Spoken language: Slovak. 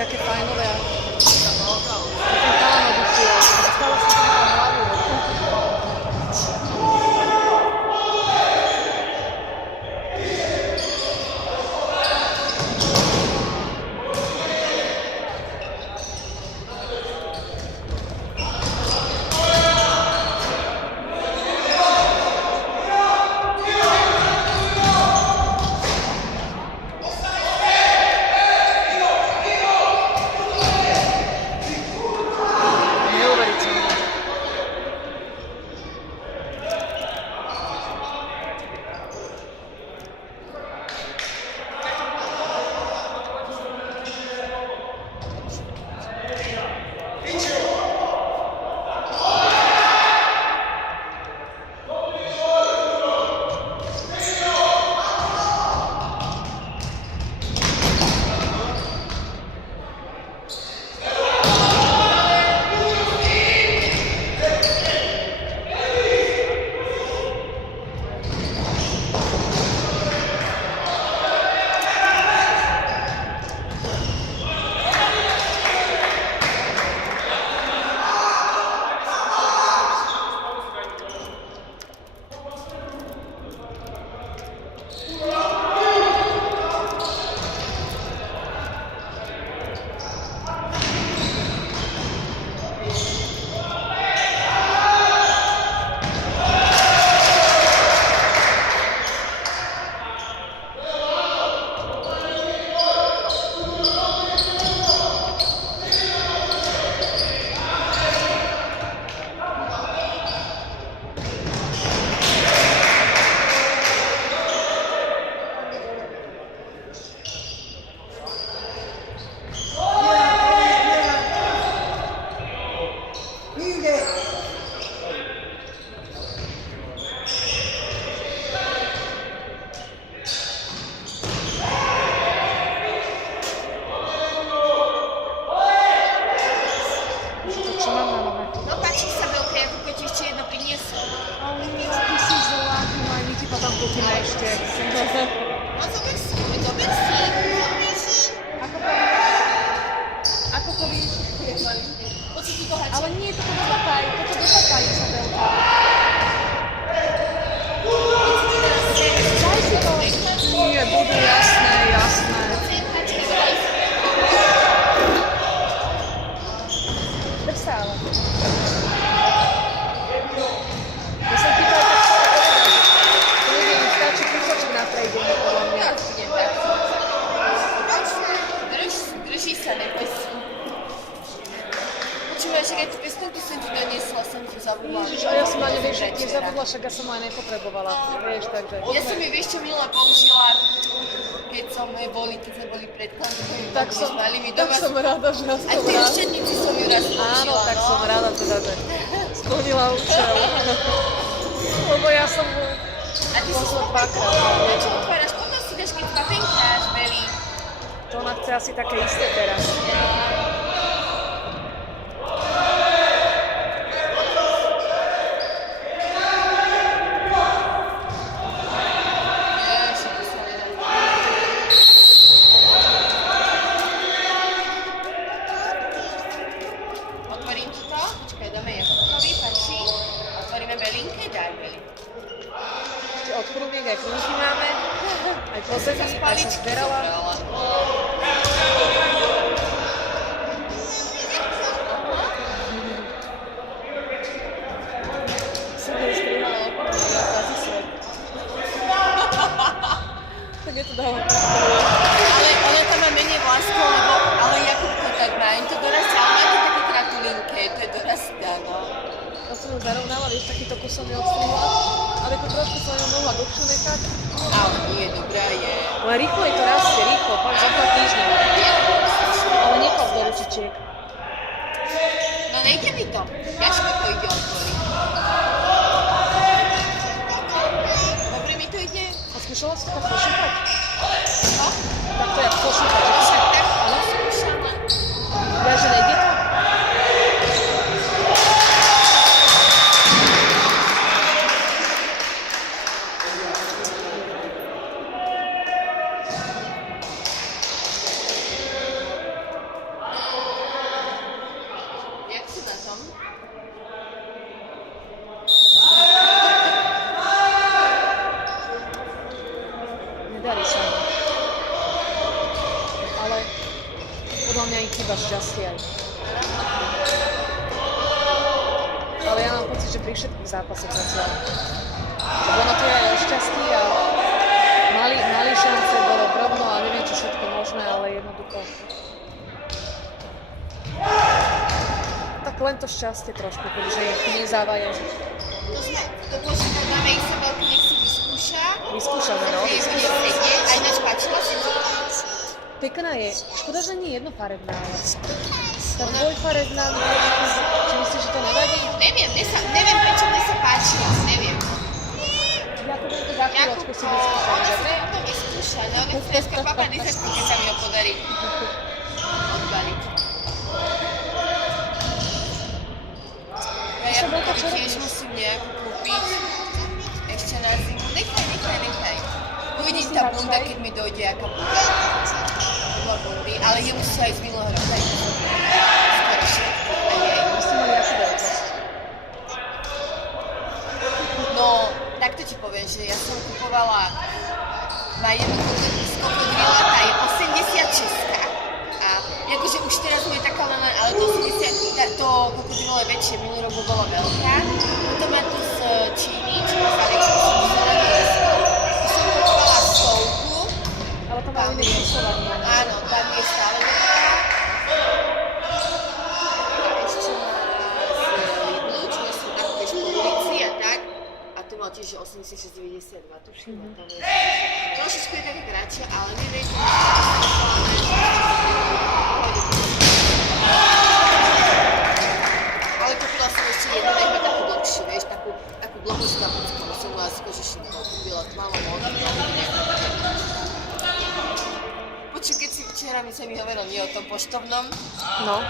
jaké fajnové. A ten chalan odušiel. Stále si to mala hlavu. Však ja som ho aj nepotrebovala, vieš, takže... Ja som ju, vieš čo, minule použila, keď sme boli pred klasom, tak som rada, že ja som rada. A tie štednici som ju raz použila, áno, tak som rada teda, že splnila účel. Lebo ja som mu... A ty si dvakrát. A čo otváraš, potom si dáš, keď papenkáš, Beli? To ona chce asi také isté teraz. iba šťastie aj. Ale ja mám pocit, že pri všetkých zápasoch zatiaľ. Lebo ono to je aj o šťastí a mali šance do drobno a neviem, čo všetko možné, ale jednoducho. Tak len to šťastie trošku, keďže ich nezávaje. To pošlo, máme Isabelku, nech si vyskúša. Vyskúšame, no. Je bude sedieť, aj ináč páčila si to. Pekná je. Škoda, že nie je jednofarebná, ale tá dvojfarebná, či myslíš, že to nevadí? Neviem, prečo mi sa páčila, neviem. Ja to budem to za chvíľočku si vyskúšať, Ona si dobre? to vyskúša, no nech dneska papa dizertku, keď sa mi ho podarí odbaliť. Ja to tiež musím nejako kúpiť. Ešte na zimu. Nechaj. Uvidím tá bunda, keď mi dojde, aká bunda. Dva bundy, ale jemu sú aj z minulého roka. Skoro všetko. Musím mali asi veľkosť. No, takto ti poviem, že ja som kupovala na jednu bundu z krokodíla, tá je 86. A akože už teraz mu je taká len, ale to 80, to krokodílo je väčšie, minulý rok bolo veľká. Potom má tu z Číny, čo má z AliExpressu, to som kupovala stovku. Ale to má iné číslovanie. Áno, tam je stále dobrá. A ešte má z Lidlu, čo sú takové špolici a tak. A to mal tiež 86,92, tuším. A tam je trošičku je taká kratšia, ale neviem, ale kúpila som ešte jednu, nech má takú dlhšiu, vieš, takú dlhú štapičku, som mala z kožešinkou, kúpila tmavo modrú. Počuj, keď si včera mi hovoril nie o tom poštovnom, No.